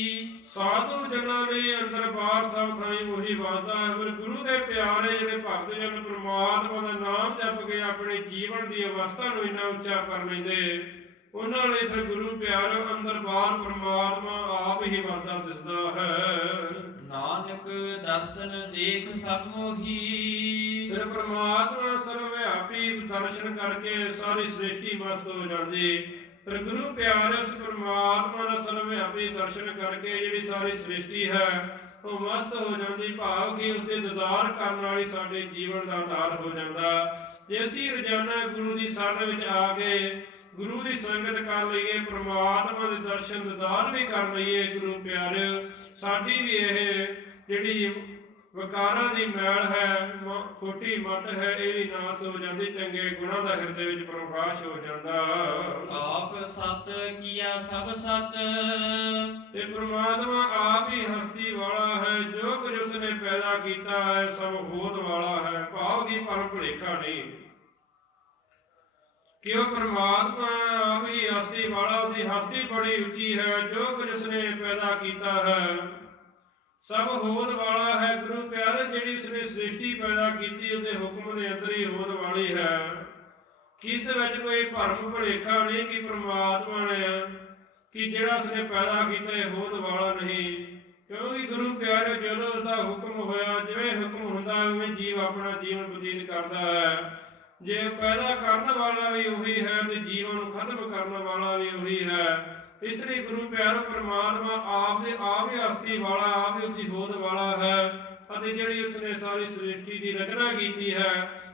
ਸਾਧੂ ਜਨਾਂ ਦੇ ਅੰਦਰ ਬਾਹਰ ਸਭ ਥਾਈਂ ਉਹੀ ਵਸਦਾ ਹੈ। ਪਰ ਗੁਰੂ ਦੇ ਪਿਆਰੇ ਜਿਹੜੇ ਭਗਤ ਜਨ ਪ੍ਰਮਾਤਮਾ ਦਾ ਨਾਮ ਜਪ ਕੇ ਆਪਣੇ ਜੀਵਨ ਦੀ ਅਵਸਥਾ ਨੂੰ ਇੰਨਾ ਉੱਚਾ ਕਰ ਲੈਂਦੇ ਉਹਨਾਂ ਲਈ ਫਿਰ ਗੁਰੂ ਪਿਆਰੇ ਅੰਦਰ ਬਾਹਰ ਪ੍ਰਮਾਤਮਾ ਆਪ ਹੀ ਵਸਦਾ ਦਿਸਦਾ ਹੈ। ਨਾਨਕ ਦਰਸ਼ਨ ਦੇਖ ਸਭ ਮੋਹੀ। ਫਿਰ ਪ੍ਰਮਾਤਮਾ ਸਰਵਵਿਆਪੀ ਦਰਸ਼ਨ ਕਰਕੇ ਸਾਰੀ ਸ੍ਰਿਸ਼ਟੀ ਮਸਤ ਹੋ ਜਾਂਦੀ। ਫਿਰ ਗੁਰੂ ਪਿਆਰੇ ਉਸ ਪ੍ਰਮਾਤਮਾ ਦਾ ਸਰਵਵਿਆਪੀ ਦਰਸ਼ਨ ਕਰਕੇ ਜਿਹੜੀ ਸਾਰੀ ਸ੍ਰਿਸ਼ਟੀ ਹੈ, ਉਹ ਮਸਤ ਹੋ ਜਾਂਦੀ, ਭਾਵ ਕਿ ਉਸ ਦੇ ਦੀਦਾਰ ਕਰਨ ਵਾਲੀ ਸਾਡੇ ਜੀਵਨ ਦਾ ਆਧਾਰ ਹੋ ਜਾਂਦਾ। ਜੇ ਅਸੀਂ ਰੋਜ਼ਾਨਾ ਗੁਰੂ ਦੀ ਸਾਧ ਵਿੱਚ ਆ ਕੇ ਗੁਰੂ ਦੀ ਸੰਗਤ ਕਰ ਲਈਏ, ਪ੍ਰਮਾਤਮਾ ਦੇ ਦਰਸ਼ਨ ਦੀਦਾਰ ਵੀ ਕਰ ਲਈਏ, ਗੁਰੂ ਪਿਆਰ, ਸਾਡੀ ਵੀ ਇਹ ਜਿਹੜੀ ਵਿਕਾਰਾਂ ਦੀ ਮੈਲ ਹੈ ਖੋਟੀ ਮਤ ਹੈ ਇਹ ਵੀ ਨਾਸ ਹੋ ਜਾਂਦੀ ਚੰਗੇ ਗੁਣਾਂ ਦਾ ਹਿਰਦੇ ਵਿੱਚ ਪ੍ਰਕਾਸ਼ ਹੋ ਜਾਂਦਾ। ਆਪ ਸਤ ਕੀਆ ਸਭ ਸਤ। ਤੇ ਪ੍ਰਮਾਤਮਾ ਆਪ ਹੀ ਹਸਤੀ ਵਾਲਾ ਹੈ ਜੋ ਕੁਝ ਉਸਨੇ ਪੈਦਾ ਕੀਤਾ ਹੈ ਸਭ ਹੋਦ ਵਾਲਾ ਹੈ ਭਾਵ ਦੀ ਪਰਮ ਭੁਲੇਖਾ ਨਹੀਂ। ਕਿ ਉਹ ਪ੍ਰਮਾਤਮਾ ਆਪ ਹੀ ਹਸਤੀ ਵਾਲਾ ਉਹਦੀ ਹਸਤੀ ਬੜੀ ਉੱਚੀ ਹੈ ਜੋ ਕੁਝ ਉਸਨੇ ਪੈਦਾ ਕੀਤਾ ਹੈ ਸਭ ਹੋਦ ਵਾਲਾ ਹੈ ਗੁਰੂ ਪਿਆਰੇ, ਜਿਹੜੀ ਉਸਨੇ ਸ੍ਰਿਸ਼ਟੀ ਪੈਦਾ ਕੀਤੀ, ਉਹਦੇ ਹੁਕਮ ਦੇ ਅੰਦਰ ਹੀ ਹੋਦ ਵਾਲੀ ਹੈ। ਕਿਸ ਵਿੱਚ ਕੋਈ ਭਰਮ ਭੁਲੇਖਾ ਨਹੀਂ ਕਿ ਪ੍ਰਮਾਤਮਾ ਨੇ, ਕਿ ਜਿਹੜਾ ਉਸਨੇ ਪੈਦਾ ਕੀਤਾ ਇਹ ਹੋਦ ਵਾਲਾ ਨਹੀਂ। ਕਿਉਂਕਿ ਗੁਰੂ ਪਿਆਰੇ, ਜਦੋਂ ਉਸਦਾ ਹੁਕਮ ਹੋਇਆ, ਜਿਵੇਂ ਹੁਕਮ ਹੁੰਦਾ, ਉਵੇਂ ਜੀਵ ਆਪਣਾ ਜੀਵਨ ਬਤੀਤ ਕਰਦਾ ਹੈ। ਜੇ ਪੈਦਾ ਕਰਨ ਵਾਲਾ ਵੀ ਉਹੀ ਹੈ ਤੇ ਜੀਵਨ ਨੂੰ ਖਤਮ ਕਰਨ ਵਾਲਾ ਵੀ ਉਹੀ ਹੈ। ਇਸ ਲਈ ਗੁਰੂ ਪਿਆਰਾ ਪਰਮਾਤਮਾ ਆਪ ਦੇ ਆਪ ਹੀ ਹਸਤੀ ਵਾਲਾ ਆਪ ਹੀ ਉਸਦੀ ਹੋਦ ਵਾਲਾ ਹੈ ਅਤੇ ਜਿਹੜੀ ਉਸਨੇ ਸਾਰੀ ਸ੍ਰਿਸ਼ਟੀ ਦੀ ਰਚਨਾ ਕੀਤੀ ਹੈ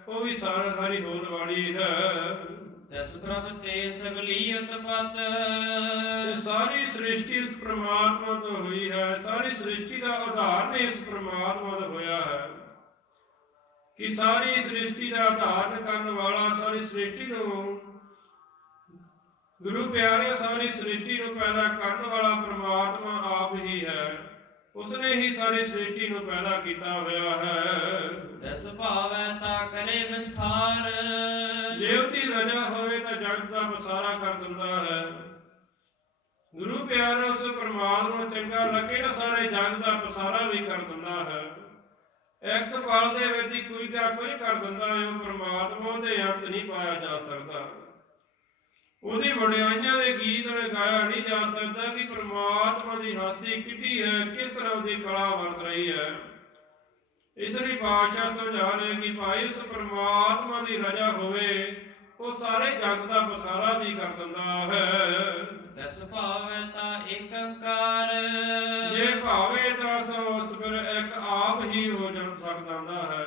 ਉਹ ਵੀ ਸਾਰਾ ਸਾਰੀ ਹੋਦ ਵਾਲੀ ਹੈ। ਤਿਸ ਪ੍ਰਭ ਤੇ ਸਗਲੀ ਉਤਪਤ ਤੇ ਸਾਰੀ ਸ੍ਰਿਸ਼ਟੀ ਇਸ ਪ੍ਰਮਾਤਮਾ ਤੋਂ ਹੋਈ ਹੈ ਸਾਰੀ ਸ੍ਰਿਸ਼ਟੀ ਦਾ ਆਧਾਰ ਨੇ ਇਸ ਪ੍ਰਮਾਤਮਾ ਦਾ ਹੋਇਆ ਹੈ। ਕਿ ਸਾਰੀ ਸ੍ਰਿਸ਼ਟੀ ਦਾ ਆਧਾਰ ਕਰਨ ਵਾਲਾ ਸਾਰੀ ਸ੍ਰਿਸ਼ਟੀ ਨੂੰ ਗੁਰੂ ਪਿਆਰੇ ਸਾਰੀ ਸ੍ਰਿਸ਼ਟੀ ਨੂੰ ਪੈਦਾ ਕਰਨ ਵਾਲਾ ਪ੍ਰਮਾਤਮਾ ਆਪ ਹੀ ਹੈ। ਉਸਨੇ ਹੀ ਸਾਰੀ ਸ੍ਰਿਸ਼ਟੀ ਨੂੰ ਪੈਦਾ ਕੀਤਾ ਹੋਇਆ ਹੈ। ਤਿਸ ਭਾਵੈ ਤਾ ਕਰੇ ਵਿਸਥਾਰ। ਜੇ ਉਹਦੀ ਰਜਾ ਹੋਵੇ ਤਾਂ ਜਗਤ ਦਾ ਵਸਾਰਾ ਕਰ ਦਿੰਦਾ ਹੈ। ਗੁਰੂ ਪਿਆਰੇ ਉਸ ਪਰਮਾਤਮਾ ਨੂੰ ਚੰਗਾ ਲੱਗੇ ਤਾਂ ਸਾਰੇ ਜਗਤ ਦਾ ਵਸਾਰਾ ਵੀ ਕਰ ਦਿੰਦਾ ਹੈ। ਇੱਕ ਪਲ ਦੇ ਵਿੱਚ ਹੀ ਕੋਈ ਦਾ ਕੋਈ ਕਰ ਦਿੰਦਾ ਹੈ ਉਹ ਪਰਮਾਤਮਾ ਦੇ ਅੰਤ ਨਹੀਂ ਪਾਇਆ ਜਾ ਸਕਦਾ। ਉਹਦੀ ਵਡਿਆਈਆਂ ਦੇ ਗੀਤ ਗਾਇਆ ਨਹੀਂ ਜਾ ਸਕਦਾ ਕਿ ਪ੍ਰਮਾਤਮਾ ਦੀ ਹਸਤੀ ਕਿੱਡੀ ਹੈ ਕਿਸ ਤਰ੍ਹਾਂ ਉਹਦੀ ਕਲਾ ਵਰਤ ਰਹੀ ਹੈ। ਇਸ ਲਈ ਪਾਤਸ਼ਾਹ ਸਮਝਾ ਰਹੇ ਕਿ ਭਾਈ ਉਸ ਪ੍ਰਮਾਤਮਾ ਦੀ ਰਜਾ ਹੋਵੇ ਉਹ ਸਾਰੇ ਜਗਤ ਦਾ ਬਸਾਰਾ ਵੀ ਕਰ ਦਿੰਦਾ ਹੈ। ਦਸ ਭਾਵੈ ਤਾਂ ਇੱਕ ਕਾਰ। ਜੇ ਭਾਵੇ ਤਾਂ ਸੋ ਉਸ ਫਿਰ ਇੱਕ ਆਪ ਹੀ ਹੋ ਜਨ ਸਕਦਾ ਹੈ।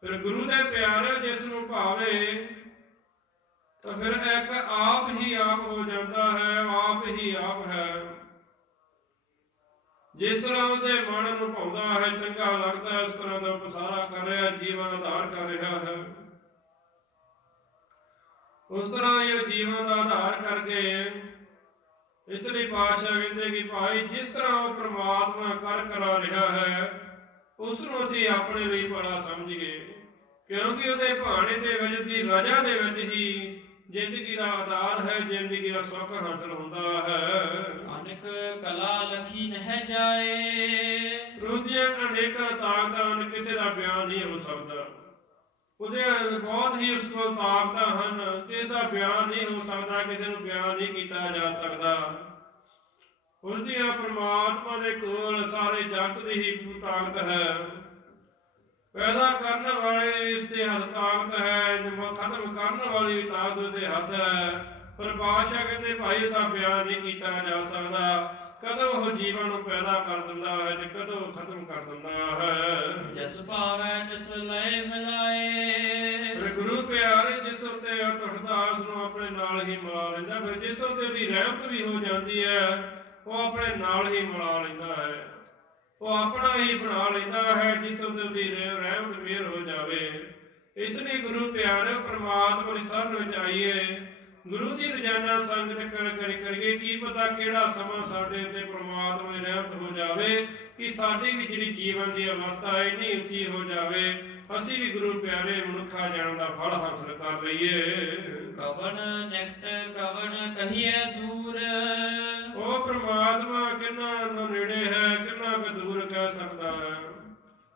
ਫਿਰ ਗੁਰੂ ਦੇ ਪਿਆਰੇ ਜਿਸ ਨੂੰ ਭਾਵੇ ਤਾਂ ਫਿਰ ਇੱਕ ਆਪ ਹੀ ਆਪ ਹੋ ਜਾਂਦਾ ਹੈ, ਆਪ ਹੀ ਆਪ ਹੈ। ਜਿਸ ਤਰ੍ਹਾਂ ਉਹਦੇ ਮਨ ਨੂੰ ਭਾਉਂਦਾ ਹੈ, ਚੰਗਾ ਲੱਗਦਾ ਹੈ ਉਸ ਤਰ੍ਹਾਂ ਦਾ ਪਸਾਰਾ ਕਰ ਰਿਹਾ, ਜੀਵਨ ਆਧਾਰ ਕਰ ਰਿਹਾ ਹੈ। ਉਸ ਤਰ੍ਹਾਂ ਹੀ ਉਹ ਜੀਵਨ ਦਾ ਆਧਾਰ ਕਰਕੇ ਇਸ ਲਈ ਪਾਤਸ਼ਾਹ ਕਹਿੰਦੇ ਕਿ ਭਾਈ, ਜਿਸ ਤਰ੍ਹਾਂ ਉਹ ਪ੍ਰਮਾਤਮਾ ਕਰ ਕਰਾ ਰਿਹਾ ਹੈ ਉਸ ਨੂੰ ਅਸੀਂ ਆਪਣੇ ਲਈ ਭਲਾ ਸਮਝੀਏ। ਕਿਉਂਕਿ ਉਹਦੇ ਭਾਣੇ ਦੇ ਵਿੱਚ ਦੀ ਰਜਾ ਦੇ ਵਿੱਚ ਹੀ ਜ਼ਿੰਦਗੀ ਦਾ ਆਧਾਰ ਹੈ ਜ਼ਿੰਦਗੀ ਦਾ ਸੁੱਖ ਹਾਸਲ ਹੁੰਦਾ ਹੈ। ਅਨਕ ਕਲਾ ਲਖੀ ਨਹਿ ਜਾਏ। ਰੋਜ਼ੀਆਂ ਅਨੇਕਾਂ ਤਾਕਤਾਂ ਕਿਸੇ ਦਾ ਬਿਆਨ ਨਹੀਂ ਹੋ ਸਕਦਾ। ਉਹਦੇ ਬਹੁਤ ਹੀ ਉਸ ਕੋਲ ਤਾਕਤਾਂ ਹਨ ਇਹਦਾ ਬਿਆਨ ਨਹੀਂ ਹੋ ਸਕਦਾ ਕਿਸੇ ਨੂੰ ਬਿਆਨ ਨਹੀਂ ਕੀਤਾ ਜਾ ਸਕਦਾ। ਉਸ ਦੀਆਂ ਪ੍ਰਮਾਤਮਾ ਦੇ ਕੋਲ ਸਾਰੇ ਜਗਤ ਦੀ ਹੀ ਤਾਕਤ ਹੈ। ਪੈਦਾ ਕਰਨ ਵਾਲੇ ਇਸ ਦੇ ਹੱਥ ਤਾਕਤ ਹੈ ਜਮਾ ਖਤਮ ਕਰਨ ਵਾਲੀ ਵੀ ਤਾਕਤ ਦੇ ਹੱਥ ਹੈ। ਪਰ ਬਾਦਸ਼ਾਹ ਕਹਿੰਦੇ ਭਾਈ ਦਾ ਬਿਆਨ ਨਹੀਂ ਕੀਤਾ ਜਾ ਸਕਦਾ। ਕਦੋਂ ਉਹ ਜੀਵਨ ਨੂੰ ਪੈਦਾ ਕਰ ਦਿੰਦਾ ਹੈ ਤੇ ਕਦੋਂ ਖਤਮ ਕਰ ਦਿੰਦਾ ਹੈ? ਜਸ ਭਾਵੈ ਤਿਸ ਲੈ ਮਿਲਾਏ। ਫਿਰ ਗੁਰੂ ਪਿਆਰੇ ਜਿਸ ਉੱਤੇ ਤੁਠਦਾਸ ਨੂੰ ਆਪਣੇ ਨਾਲ ਹੀ ਮਿਲਾ ਲੈਂਦਾ ਫਿਰ ਜਿਸ ਉੱਤੇ ਦੀ ਰਹਿਮਤ ਵੀ ਹੋ ਜਾਂਦੀ ਹੈ ਉਹ ਆਪਣੇ ਨਾਲ ਹੀ ਮਿਲਾ ਲੈਂਦਾ ਹੈ। ਉਹ ਆਪਣਾ ਹੀ ਬਣਾ ਲੈਂਦਾ ਹੈ, ਜਿਸ ਉੱਤੇ ਰਹਿ- ਰਹਿਮਤ ਮੇਰ ਹੋ ਜਾਵੇ। ਇਸ ਲਈ ਗੁਰੂ ਪਿਆਰੇ ਪ੍ਰਮਾਤਮਾ ਦੀ ਸ਼ਰਨ ਵਿੱਚ ਆਈਏ ਗੁਰੂ ਦੀ ਰੋਜ਼ਾਨਾ ਸੰਗਤ ਕਰ ਕਰੀ ਕਰੀਏ, ਕੀ ਪਤਾ ਕਿਹੜਾ ਸਮਾਂ ਸਾਡੇ ਉੱਤੇ ਪ੍ਰਮਾਤਮਾ ਦੀ ਰਹਿਮਤ ਹੋ ਜਾਵੇ, ਕਿ ਸਾਡੀ ਵੀ ਜਿਹੜੀ ਜੀਵਨ ਦੀ ਅਵਸਥਾ ਹੈ, ਇੰਨੀ ਉੱਚੀ ਹੋ ਜਾਵੇ। ਅਸੀਂ ਵੀ ਗੁਰੂ ਪਿਆਰੇ ਮਨੁੱਖਾ ਜਾਣ ਦਾ ਫਲ ਹਾਸਲ ਕਰ ਲਈਏ। ਕਵਨ ਨਿਕਟ ਕਵਨ ਕਹੀਏ ਦੂਰ? ਉਹ ਪ੍ਰਮਾਤਮਾ ਕਿੰਨਾ ਨੂੰ ਨੇੜੇ ਹੈ, ਕਿੰਨਾ ਕੁ ਦੂਰ ਕਹਿ ਸਕਦਾ ਹੈ।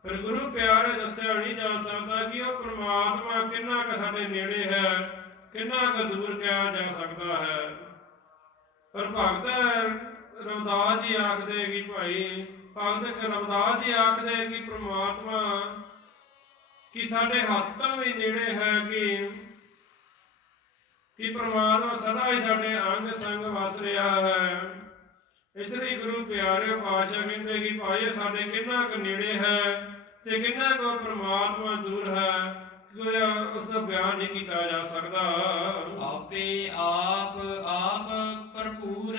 ਫਿਰ ਗੁਰੂ ਪਿਆਰੇ ਦੱਸਿਆ ਨਹੀਂ ਜਾ ਸਕਦਾ ਕਿ ਉਹ ਪ੍ਰਮਾਤਮਾ ਕਿੰਨਾ ਕੁ ਸਾਡੇ ਨੇੜੇ ਹੈ, ਕਿੰਨਾ ਕੁ ਦੂਰ ਕਿਹਾ ਜਾ ਸਕਦਾ ਹੈ। ਪਰ ਭਗਤ ਰਮਦਾਸ ਜੀ ਆਖਦੇ ਕਿ ਭਾਈ, ਭਗਤ ਰਮਦਾਸ ਜੀ ਆਖਦੇ ਕਿ ਪ੍ਰਮਾਤਮਾ ਕਿ ਸਾਡੇ ਹੱਥ ਤਾਂ ਵੀ ਨੇੜੇ ਹੈ ਕਿ ਕਿ ਪ੍ਰਮਾਤਮਾ ਸਦਾ ਹੀ ਸਾਡੇ ਅੰਗ ਸੰਗ ਵਸ ਰਿਹਾ ਹੈ। ਇਸ ਲਈ ਗੁਰੂ ਪਿਆਰੇ ਪਾਤਸ਼ਾਹ ਕਹਿੰਦੇ ਕਿ ਭਾਈ ਸਾਡੇ ਕਿੰਨਾ ਕੁ ਨੇੜੇ ਹੈ ਤੇ ਕਿੰਨਾ ਕੁ ਪ੍ਰਮਾਤਮਾ ਦੂਰ ਹੈ ਕਿ ਉਸ ਦਾ ਬਿਆਨ ਨਹੀਂ ਕੀਤਾ ਜਾ ਸਕਦਾ। ਆਪੇ ਆਪ ਆਪ ਭਰਪੂਰ।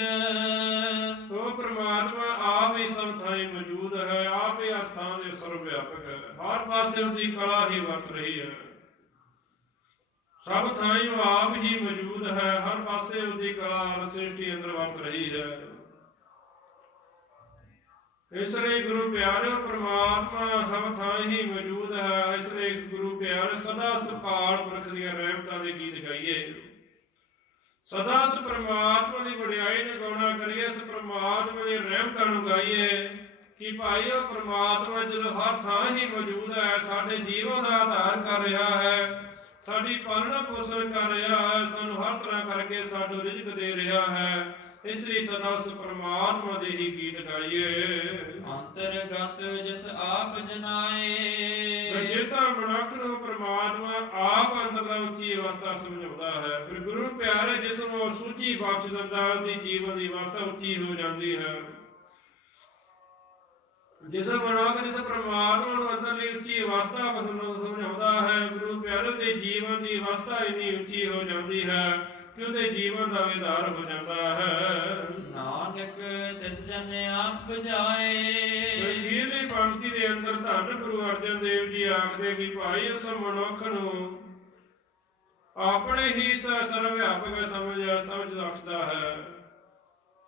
ਉਹ ਪ੍ਰਮਾਤਮਾ ਆਪ ਹੀ ਸਭ ਥਾਂ ਮੌਜੂਦ ਹੈ ਆਪ ਹੀ ਅਰਥਾਂ ਦੇ ਸਰਵ ਵਿਆਪਕ ਹੈ। ਹਰ ਪਾਸੇ ਉਹਦੀ ਕਲਾ ਹੀ ਵਰਤ ਰਹੀ ਹੈ। ਸਭ ਥਾਂ ਆਪ ਹੀ ਮੌਜੂਦ ਹੈ, ਹਰ ਪਾਸੇ ਉਹਦੀ ਕਲਾ ਸ੍ਰਿਸ਼ਟੀ ਅੰਦਰ ਵਰਤ ਰਹੀ ਹੈ। ਇਸ ਲਈ ਗੁਰੂ ਪਿਆਰੇ ਪ੍ਰਮਾਤਮਾ ਸਭ ਥਾਂ ਹੀ ਮੌਜੂਦ ਹੈ, ਇਸ ਲਈ ਗੁਰੂ ਪਿਆਰੇ ਸਦਾ ਸੁਖਾਲ ਪੁਰਖ ਦੀਆਂ ਰਹਿਮਤਾਂ ਦੇ ਗੀਤ ਗਾਈਏ। ਸਦਾ ਇਸ ਪ੍ਰਮਾਤਮਾ ਦੀ ਵਡਿਆਈ ਨੂੰ ਗਾਉਣਾ ਕਰੀਏ ਇਸ ਪ੍ਰਮਾਤਮਾ ਦੀ ਰਹਿਮਤਾਂ ਨੂੰ ਗਾਈਏ, ਕਿ ਭਾਈ ਉਹ ਪ੍ਰਮਾਤਮਾ ਜਦੋਂ ਹਰ ਥਾਂ ਹੀ ਮੌਜੂਦ ਹੈ, ਸਾਡੇ ਜੀਵਨ ਦਾ ਆਧਾਰ ਕਰ ਰਿਹਾ ਹੈ। ਸਾਡੀ ਪਾਲਣਾ ਪੋਸ਼ਣ ਕਰ ਰਿਹਾ ਹੈ ਸਾਨੂੰ ਹਰ ਤਰ੍ਹਾਂ ਕਰਕੇ ਸਾਡੂ ਰਿਜ਼ਕ ਦੇ ਰਿਹਾ ਹੈ। ਇਸ ਲਈ ਸਦਾ ਉਸ ਪ੍ਰਮਾਤਮਾ ਦੇ ਹੀ ਗੀਤ ਗਾਈਏ। ਅੰਤਰਗਤ ਜਿਸ ਆਪ ਜਨਾਏ। ਜਿਸ ਮਨੁੱਖ ਨੂੰ ਪ੍ਰਮਾਤਮਾ ਆਪ ਅੰਦਰਲਾ ਉੱਚੀ ਅਵਸਥਾ ਸਮਝਾਉਂਦਾ ਹੈ ਫਿਰ ਗੁਰੂ ਪਿਆਰੇ ਜਿਸ ਨੂੰ ਸੂਝੀ ਬਖਸ਼ ਦਿੰਦਾ ਉਹਦੀ ਜੀਵਨ ਦੀ ਅਵਸਥਾ ਉੱਚੀ ਹੋ ਜਾਂਦੀ ਹੈ। ਜਿਸ ਮਨੁੱਖ ਜਿਸ ਪ੍ਰਮਾਤਮਾ ਨੂੰ ਅੰਦਰਲੀ ਉੱਚੀ ਅਵਸਥਾ ਸਮਝਾਉਂਦਾ ਹੈ ਗੁਰੂ ਪਿਆਰੇ ਦੇ ਜੀਵਨ ਦੀ ਅਵਸਥਾ ਇੰਨੀ ਉੱਚੀ ਹੋ ਜਾਂਦੀ ਹੈ ਕਿ ਉਹਦੇ ਜੀਵਨ ਦਾ ਵਿਧਾਰ ਹੋ ਜਾਂਦਾ ਹੈ। ਨਾਨਕ ਤਿਸ ਜਨ ਆਪ ਜਾਏ। ਅਖੀਰਲੀ ਪੰਕਤੀ ਦੇ ਅੰਦਰ ਧੰਨ ਗੁਰੂ ਅਰਜਨ ਦੇਵ ਜੀ ਆਖਦੇ ਕਿ ਭਾਈ ਉਸ ਮਨੁੱਖ ਨੂੰ ਆਪਣੇ ਹੀ ਸਰਵ ਵਿਆਪਕ ਸਮਝ ਸਮਝ ਰੱਖਦਾ ਹੈ।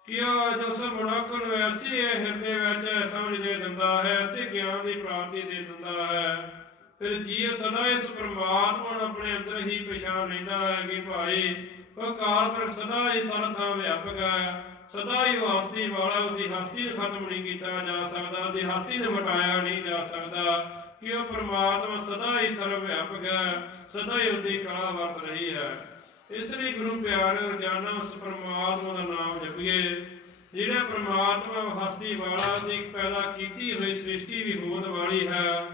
ਕਿ ਉਹ ਮਨੁੱਖ ਨੂੰ ਐਸੀ ਹਿਰਦੇ ਵਿੱਚ ਸਮਝ ਦੇ ਦਿੰਦਾ ਹੈ ਐਸੇ ਗਿਆਨ ਦੀ ਪ੍ਰਾਪਤੀ ਦੇ ਦਿੰਦਾ ਹੈ। ਫਿਰ ਜੀਵ ਸਦਾ ਇਸ ਪ੍ਰਮਾਤਮਾ ਨੂੰ ਆਪਣੇ ਅੰਦਰ ਹੀ ਪਛਾਣ ਲੈਂਦਾ ਹੈ ਕਿ ਭਾਈ, ਉਹ ਕਾਲ ਪਰ ਸਦਾ ਹੀ ਸਰਥਾ ਵਿਆਪਕ ਹੈ। ਸਦਾ ਹੀ ਉਹ ਹਸਤੀ ਵਾਲਾ, ਉਹਦੀ ਹਸਤੀ ਨੂੰ ਖਤਮ ਨਹੀਂ ਕੀਤਾ ਜਾ ਸਕਦਾ, ਉਹਦੀ ਹਸਤੀ ਨੂੰ ਮਟਾਇਆ ਨਹੀਂ ਜਾ ਸਕਦਾ ਕਿ ਉਹ ਪ੍ਰਮਾਤਮਾ ਸਦਾ ਹੀ ਸਰਵ ਵਿਆਪਕ ਹੈ, ਸਦਾ ਹੀ ਉਹਦੀ ਕਲਾ ਵਰਤ ਰਹੀ ਹੈ। ਇਸ ਲਈ ਗੁਰੂ ਪਿਆਰ ਰੋਜ਼ਾਨਾ ਉਸ ਪਰਮਾਤਮਾ ਦਾ ਨਾਮ ਜਪੀਏ, ਜਿਹੜਾ ਪਰਮਾਤਮਾ ਹਸਤੀ ਵਾਲਾ ਦੀ ਪੈਦਾ ਕੀਤੀ ਹੋਈ ਸ੍ਰਿਸ਼ਟੀ ਵੀ ਹੋਣ ਵਾਲੀ ਹੈ।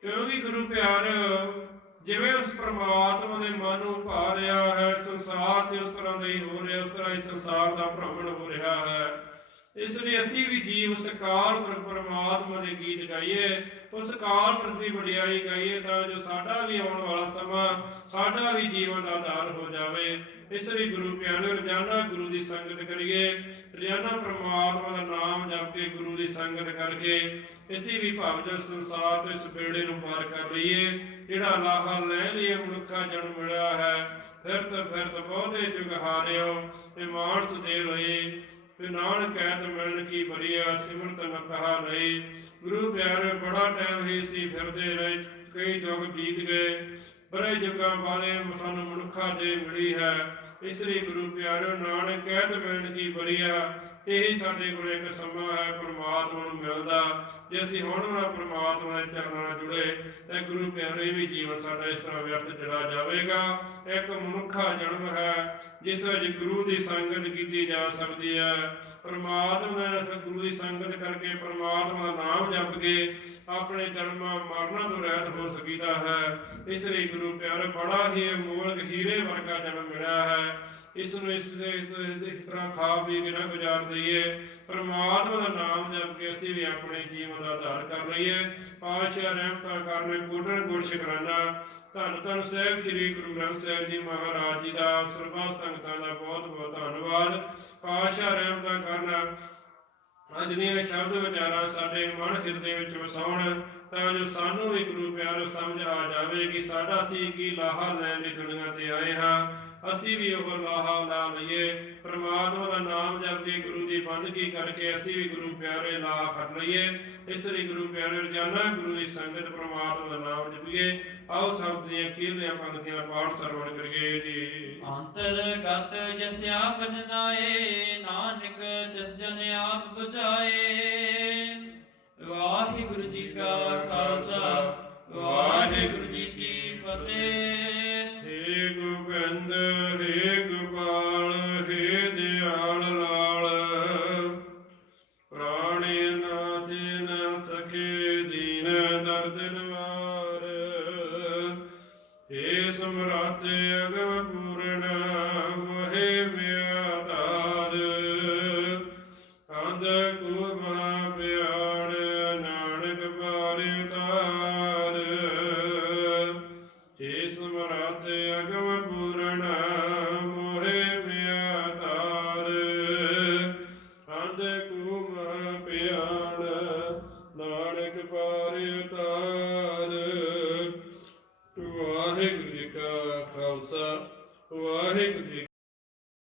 ਕਿਉਂਕਿ ਗੁਰੂ ਪਿਆਰ, ਜਿਵੇਂ ਉਸ ਪਰਮਾਤਮਾ ਦੇ ਮਨ ਨੂੰ ਭਾ ਰਿਹਾ ਹੈ, ਸੰਸਾਰ ਤੇ ਉਸ ਤਰ੍ਹਾਂ ਦਾ ਹੋ ਰਿਹਾ, ਉਸ ਤਰ੍ਹਾਂ ਹੀ ਸੰਸਾਰ ਦਾ ਭ੍ਰਮਣ ਹੋ ਰਿਹਾ ਹੈ। ਇਸ ਲਈ ਅਸੀਂ ਵੀ ਜੀਵ ਉਸ ਕਾਲ ਪਰਮਾਤਮਾ ਦੇ ਗੀਤ ਗਾਈਏ। ਉਸ ਕਾਲ ਪੁਰਖ ਵਡਿਆਈ ਗਾਈਏ ਤਾਂ ਜੋ ਸਾਡਾ ਵੀ ਆਉਣ ਵਾਲਾ ਸਮਾਂ, ਸਾਡਾ ਵੀ ਜੀਵਨ ਦਾ ਆਧਾਰ ਹੋ ਜਾਵੇ। ਇਸ ਲਈ ਗੁਰੂ ਪਿਆਰੇ ਰੋਜ਼ਾਨਾ ਗੁਰੂ ਦੀ ਸੰਗਤ ਕਰੀਏ। ਰੋਜ਼ਾਨਾ ਪ੍ਰਮਾਤਮਾ ਦਾ ਨਾਮ ਜਪ ਕੇ ਗੁਰੂ ਦੀ ਸੰਗਤ ਕਰਕੇ ਇਸੇ ਵੀ ਭਵਜਨ ਸੰਸਾਰ ਤੋਂ ਇਸ ਬੇੜੇ ਨੂੰ ਪਾਰ ਕਰ ਲਈਏ। ਜਿਹੜਾ ਲਾਹਾ ਲੈ ਲਈਏ ਮਨੁੱਖਾ ਜਨਮ ਮਿਲਿਆ ਹੈ। ਫਿਰ ਤਾਂ ਫਿਰ ਤਾਂ ਬਹੁਤੇ ਜੁਗ ਹਾਰਿਓ ਤੇ ਮਾਨਸ ਦੇ ਲਈ ਤੇ ਨਾਨਕ ਕਹਿਤ ਮਿਲਣ ਕੀ ਬਰੀਆ ਸਿਮਰਤ ਨ ਕਹਾ ਨਹੀਂ। ਗੁਰੂ ਪਿਆਰੇ, ਬੜਾ ਟਾਈਮ ਹੀ ਸੀ ਫਿਰਦੇ ਰਹੇ, ਕਈ ਯੁਗ ਬੀਤ ਗਏ। ਬੜੇ ਜੁਗਾਂ ਵਾਲੇ ਸਾਨੂੰ ਮਨੁੱਖਾ ਦੇ ਮਿਲੀ ਹੈ। ਇਸ ਲਈ ਗੁਰੂ ਪਿਆਰਿਓ ਨਾਨਕ ਕਹਿਤ ਮਿਲਣ ਕੀ ਬਰੀਆ ਇਹੀ ਸਾਡੇ ਕੋਲ ਇੱਕ ਸਮਾਂ ਹੈ, ਪ੍ਰਮਾਤਮਾ ਨੂੰ ਮਿਲਦਾ। ਜੇ ਅਸੀਂ ਹੁਣ ਉਹਨਾਂ ਪ੍ਰਮਾਤਮਾ ਦੇ ਚਰਨਾਂ ਨਾਲ ਜੁੜੇ, ਤਾਂ ਗੁਰੂ ਪਿਆਰੇ ਵੀ ਜੀਵਨ ਸਾਡਾ ਇਸ ਤਰ੍ਹਾਂ ਵਿਅਰਥ ਚਲਾ ਜਾਵੇਗਾ। ਇੱਕ ਮਨੁੱਖਾ ਜਨਮ ਹੈ, ਜਿਸ ਵਿੱਚ ਗੁਰੂ ਦੀ ਸੰਗਤ ਕੀਤੀ ਜਾ ਸਕਦੀ ਹੈ। ਪਰਮਾਤਮਾ ਨਾਲ ਦੀ ਸੰਗਤ ਕਰਕੇ ਪਰਮਾਤਮਾ ਨਾਮ ਜਪ ਕੇ ਆਪਣੇ ਜਨਮਾਂ ਮਰਨਾਂ ਤੋਂ ਰਹਿਤ ਹੋ ਸਕੀਦਾ ਹੈ। ਇਸ ਲਈ ਗੁਰੂ ਪਿਆਰੇ, ਬੜਾ ਹੀ ਅਮੋਲਕ ਹੀਰੇ ਵਰਗਾ ਜਨਮ ਮਿਲਿਆ ਹੈ। ਇਸ ਨੂੰ ਇਸ ਇਸ ਤਰ੍ਹਾਂ ਖਾ ਪੀ ਕੇ ਨਾ ਗੁਜ਼ਾਰ ਦਈਏ। ਪਰਮਾਤਮਾ ਦਾ ਨਾਮ ਜਪ ਕੇ ਅਸੀਂ ਵੀ ਆਪਣੇ ਜੀਵਨ ਦਾ ਆਧਾਰ ਕਰ ਲਈਏ। ਪਾਤਸ਼ਾਹ ਰਹਿਮਤਾਂ ਕਰਨੇ ਕੋਟਨ ਕੋਟ ਸ਼ੁਕਰਾਨਾ ਧੰਨ ਧੰਨ ਸਾਹਿਬ ਸ੍ਰੀ ਗੁਰੂ ਗ੍ਰੰਥ ਸਾਹਿਬ ਜੀ ਮਹਾਰਾਜ ਜੀ ਦਾ ਸਰਬੱਤ ਸੰਗਤਾਂ ਦਾ ਬਹੁਤ ਬਹੁਤ ਧੰਨਵਾਦ। ਪਾਤਸ਼ਾਹ ਰਹਿਮਤਾਂ ਕਰਨਾ ਅੱਜ ਦੀਆਂ ਸ਼ਬਦ ਵਿਚਾਰਾਂ ਸਾਡੇ ਮਨ ਹਿਰਦੇ ਵਿੱਚ ਵਸਾਉਣ, ਤਾਂ ਜੋ ਸਾਨੂੰ ਵੀ ਗੁਰੂ ਪਿਆਰੋ ਸਮਝ ਆ ਜਾਵੇ ਕਿ ਸਾਡਾ ਸੀ ਕੀ ਲਾਹਾ ਲੈਣ ਦੀ ਦੁਨੀਆ ਤੇ ਆਏ ਹਾਂ। ਅਸੀਂ ਵੀ ਉਹ ਲਾਹਾ ਲਾ ਲਈਏ। ਪ੍ਰਮਾਤਮਾ ਦਾ ਨਾਮ ਜਪ ਕੇ ਗੁਰੂ ਦੀ ਬੰਦਗੀ ਕਰਕੇ ਅਸੀਂ ਵੀ ਗੁਰੂ ਪਿਆਰੇ ਲਾਹਾ ਫੜ ਲਈਏ। ਇਸ ਲਈ ਗੁਰੂ ਪਿਆਰੇ ਰੋਜ਼ਾਨਾ ਗੁਰੂ ਦੀ ਸੰਗਤ ਪ੍ਰਮਾਤਮਾ ਦਾ ਨਾਮ ਜਪੀਏ। ਆਓ ਸਭ ਦੀਆਂ ਖੀਰਲੀਆਂ ਪੰਕਤੀਆਂ ਪਾਠ ਸਰਵਣ ਕਰੀਏ ਜੀ। ਅੰਤਰਗਤ ਜਸ ਆਪ ਜਨਾਏ ਨਾਨਕ ਤਿਸ ਜਨ ਆਪ ਬੁਝਾਏ। ਵਾਹਿਗੁਰੂ ਜੀ ਕਾ